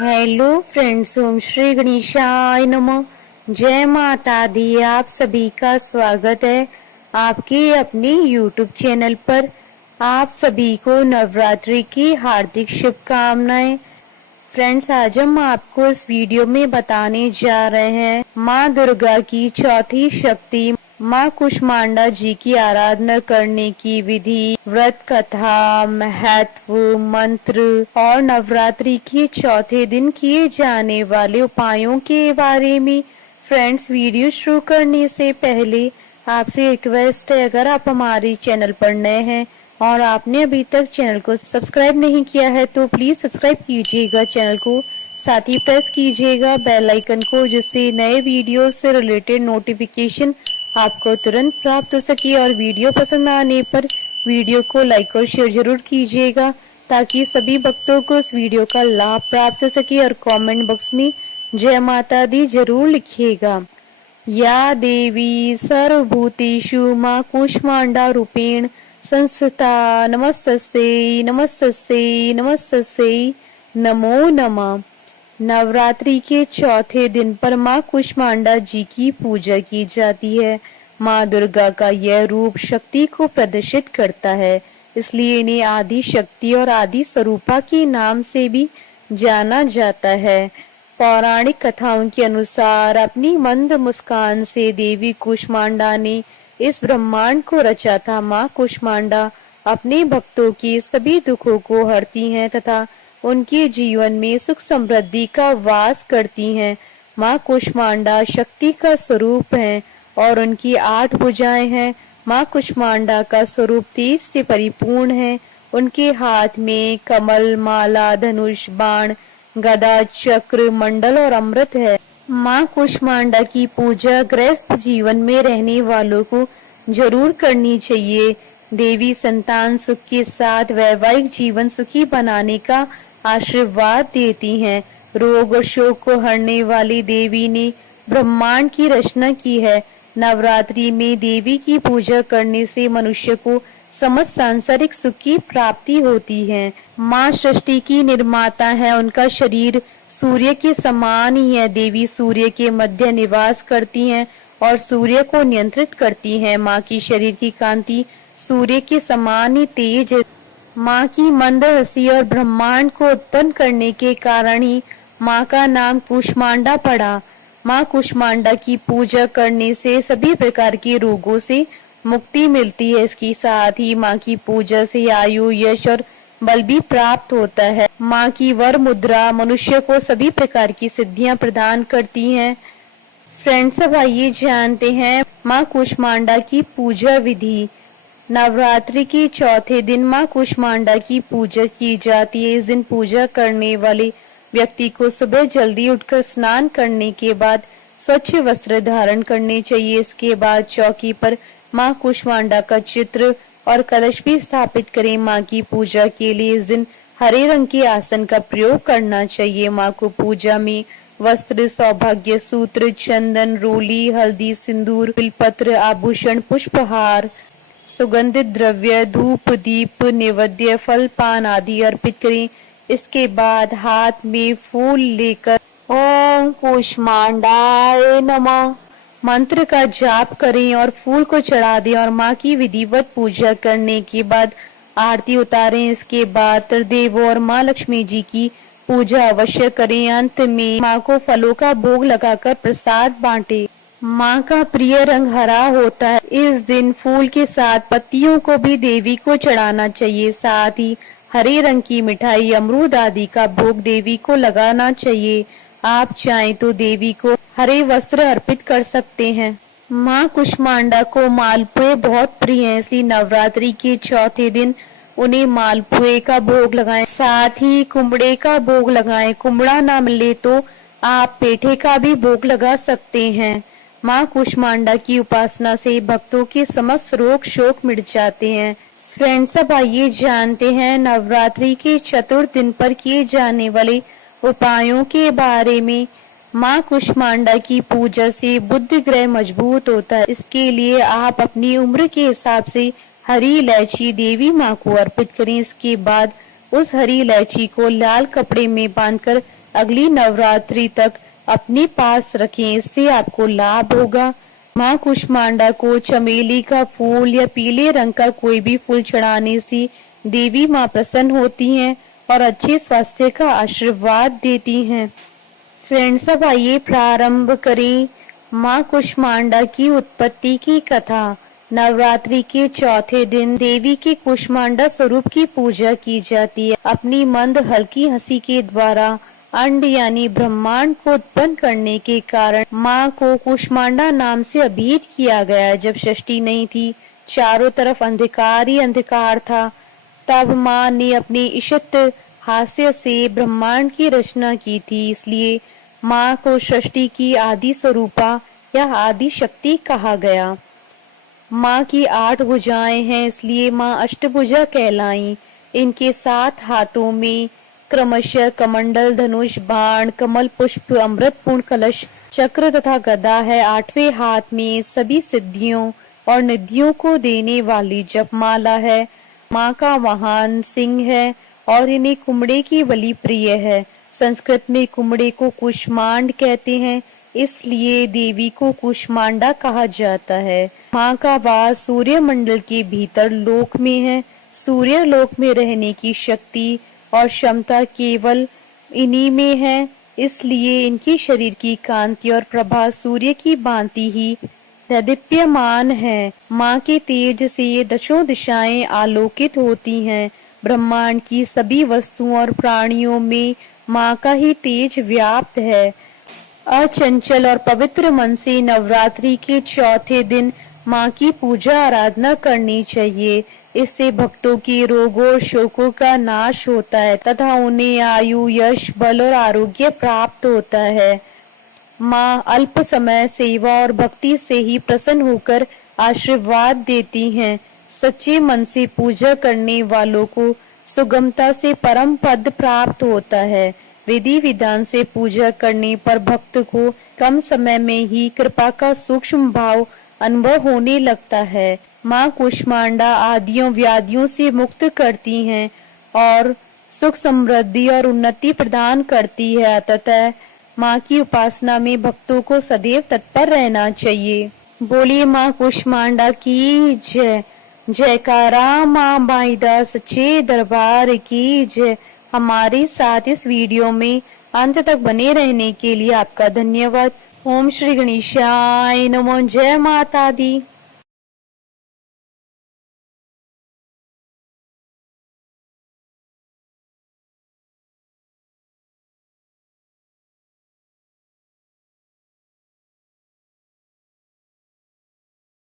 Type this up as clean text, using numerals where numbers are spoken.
Hello friends, ओम श्री गणेशाय नमः। जय माता दी। आप सभी का स्वागत है आपके अपने यूट्यूब चैनल पर। आप सभी को नवरात्रि की हार्दिक शुभकामनाएं। फ्रेंड्स, आज हम आपको इस वीडियो में बताने जा रहे हैं माँ दुर्गा की चौथी शक्ति माँ कुष्मांडा जी की आराधना करने की विधि, व्रत कथा, महत्व, मंत्र और नवरात्रि के चौथे दिन किए जाने वाले उपायों के बारे में। फ्रेंड्स, वीडियो शुरू करने से पहले आपसे रिक्वेस्ट है, अगर आप हमारे चैनल पर नए हैं और आपने अभी तक चैनल को सब्सक्राइब नहीं किया है तो प्लीज सब्सक्राइब कीजिएगा चैनल को, साथ ही प्रेस कीजिएगा बेल आइकन को, जिससे नए वीडियो से रिलेटेड नोटिफिकेशन आपको तुरंत प्राप्त हो सके। और वीडियो पसंद आने पर वीडियो को लाइक और शेयर जरूर कीजिएगा ताकि सभी भक्तों को इस वीडियो का लाभ प्राप्त हो सके। और कमेंट बॉक्स में जय माता दी जरूर लिखिएगा। या देवी सर्वभूतेषु माँ कूष्मांडा रूपेण संस्थिता नमस्तस्यै नमस्तस्यै नमस्तस्यै नमो नमः। नवरात्रि के चौथे दिन पर माँ कुष्मांडा जी की पूजा की जाती है। माँ दुर्गा का यह रूप शक्ति को प्रदर्शित करता है, इसलिए इन्हें आदि शक्ति और आदि स्वरूपा के नाम से भी जाना जाता है। पौराणिक कथाओं के अनुसार अपनी मंद मुस्कान से देवी कुष्मांडा ने इस ब्रह्मांड को रचा था। माँ कुष्मांडा अपने भक्तों के सभी दुखों को हरती हैं तथा उनके जीवन में सुख समृद्धि का वास करती हैं। माँ कुष्मांडा शक्ति का स्वरूप है और उनकी 8 भुजाएं हैं। माँ कुष्मांडा का स्वरूप तेज से परिपूर्ण है। उनके हाथ में कमल, माला, धनुष, बाण, गदा, चक्र, मंडल और अमृत है। माँ कुष्मांडा की पूजा गृहस्थ जीवन में रहने वालों को जरूर करनी चाहिए। देवी संतान सुख के साथ वैवाहिक जीवन सुखी बनाने का आशीर्वाद देती हैं। रोग और शोक को हरने वाली देवी ने ब्रह्मांड की रचना की है। नवरात्रि में देवी की पूजा करने से मनुष्य को समस्त सांसारिक सुख की प्राप्ति होती है। माँ सृष्टि की निर्माता है। उनका शरीर सूर्य के समान ही है। देवी सूर्य के मध्य निवास करती हैं और सूर्य को नियंत्रित करती हैं। माँ की शरीर की कांति सूर्य के समान ही तेज है। माँ की मंद हंसी और ब्रह्मांड को उत्पन्न करने के कारण ही माँ का नाम कुष्मांडा पड़ा। माँ कुष्मांडा की पूजा करने से सभी प्रकार के रोगों से मुक्ति मिलती है। इसके साथ ही माँ की पूजा से आयु, यश और बल भी प्राप्त होता है। माँ की वर मुद्रा मनुष्य को सभी प्रकार की सिद्धियां प्रदान करती हैं। फ्रेंड्स, अब आइए जानते हैं माँ कुष्मांडा की पूजा विधि। नवरात्रि के चौथे दिन माँ कुष्मांडा की पूजा की जाती है। इस दिन पूजा करने वाले व्यक्ति को सुबह जल्दी उठकर स्नान करने के बाद स्वच्छ वस्त्र धारण करने चाहिए। इसके बाद चौकी पर माँ कुष्मांडा का चित्र और कलश भी स्थापित करें। माँ की पूजा के लिए इस दिन हरे रंग के आसन का प्रयोग करना चाहिए। माँ को पूजा में वस्त्र, सौभाग्य सूत्र, चंदन, रोली, हल्दी, सिंदूर, बिलपत्र, आभूषण, पुष्पहार, सुगंधित द्रव्य, धूप, दीप, नैवेद्य, फल, पान आदि अर्पित करें। इसके बाद हाथ में फूल लेकर ओम कुष्मांडाय नमः मंत्र का जाप करें और फूल को चढ़ा दें और माँ की विधिवत पूजा करने के बाद आरती उतारें। इसके बाद त्रिदेव और माँ लक्ष्मी जी की पूजा अवश्य करें। अंत में माँ को फलों का भोग लगाकर प्रसाद बांटे। माँ का प्रिय रंग हरा होता है। इस दिन फूल के साथ पत्तियों को भी देवी को चढ़ाना चाहिए। साथ ही हरे रंग की मिठाई, अमरूद आदि का भोग देवी को लगाना चाहिए। आप चाहें तो देवी को हरे वस्त्र अर्पित कर सकते हैं। माँ कुष्मांडा को मालपुए बहुत प्रिय हैं, इसलिए नवरात्रि के चौथे दिन उन्हें मालपुए का भोग लगाएं। साथ ही कुमड़े का भोग लगाएं। कुमड़ा ना मिले तो आप पेठे का भी भोग लगा सकते हैं। माँ कुष्मांडा की उपासना से भक्तों के समस्त रोग शोक मिट जाते हैं। फ्रेंड्स, अब आइए जानते हैं नवरात्रि के चतुर्थ दिन पर किए जाने वाले उपायों के बारे में। माँ कुष्मांडा की पूजा से बुद्धि ग्रह मजबूत होता है। इसके लिए आप अपनी उम्र के हिसाब से हरी इलायची देवी माँ को अर्पित करें। इसके बाद उस हरी इलायची को लाल कपड़े में बांधकर अगली नवरात्रि तक अपने पास रखें, इससे आपको लाभ होगा। माँ कुष्मांडा को चमेली का फूल या पीले रंग का कोई भी फूल चढ़ाने से देवी माँ प्रसन्न होती हैं और अच्छे स्वास्थ्य का आशीर्वाद देती हैं। फ्रेंड्स, अब आइए प्रारंभ करें माँ कुष्मांडा की उत्पत्ति की कथा। नवरात्रि के चौथे दिन देवी के कुष्मांडा स्वरूप की पूजा की जाती है। अपनी मंद हल्की हंसी के द्वारा अंड यानी ब्रह्मांड को उत्पन्न करने के कारण माँ को कुष्मांडा नाम से अभिहित किया गया। जब षष्ठी नहीं थी, चारों तरफ अंधकार ही अंधकार था, तब माँ ने अपने इष्ट हास्य से ब्रह्मांड की रचना की थी। इसलिए माँ को सृष्टि की आदि स्वरूपा या आदि शक्ति कहा गया। माँ की 8 भुजाएं हैं, इसलिए माँ अष्टभुजा कहलाई। इनके 7 हाथों में क्रमशः कमंडल, धनुष, बाण, कमल पुष्प, अमृतपूर्ण कलश, चक्र तथा गदा है। 8वें हाथ में सभी सिद्धियों और निधियों को देने वाली जपमाला है। माँ का वाहन सिंह है और इन्हें कुमड़े की बलि प्रिय है। संस्कृत में कुमड़े को कुष्मांड कहते हैं, इसलिए देवी को कुष्मांडा कहा जाता है। माँ का वास सूर्य मंडल के भीतर लोक में है। सूर्य लोक में रहने की शक्ति और क्षमता केवल इन्हीं में है, इसलिए इनकी शरीर की कांति और प्रभा सूर्य की भांति ही दीप्यमान है। माँ के तेज से ये दशों दिशाएं आलोकित होती हैं। ब्रह्मांड की सभी वस्तुओं और प्राणियों में माँ का ही तेज व्याप्त है। अचंचल और पवित्र मन से नवरात्रि के चौथे दिन माँ की पूजा आराधना करनी चाहिए। इससे भक्तों के रोगों और शोकों का नाश होता है तथा उन्हें आयु, यश, बल और आरोग्य प्राप्त होता है। माँ अल्प समय सेवा और भक्ति से ही प्रसन्न होकर आशीर्वाद देती हैं। सच्चे मन से पूजा करने वालों को सुगमता से परम पद प्राप्त होता है। विधि विधान से पूजा करने पर भक्त को कम समय में ही कृपा का सूक्ष्म भाव अनुभव होने लगता है। माँ कुष्मांडा आदियों व्याधियों से मुक्त करती हैं और सुख, समृद्धि और उन्नति प्रदान करती है। अतः माँ की उपासना में भक्तों को सदैव तत्पर रहना चाहिए। बोलिए माँ कुष्मांडा की जय। जयकारा माँ बाईदा सच्चे दरबार की जय। हमारे साथ इस वीडियो में अंत तक बने रहने के लिए आपका धन्यवाद। ओम श्री गणेशाय नमो। जय माता दी।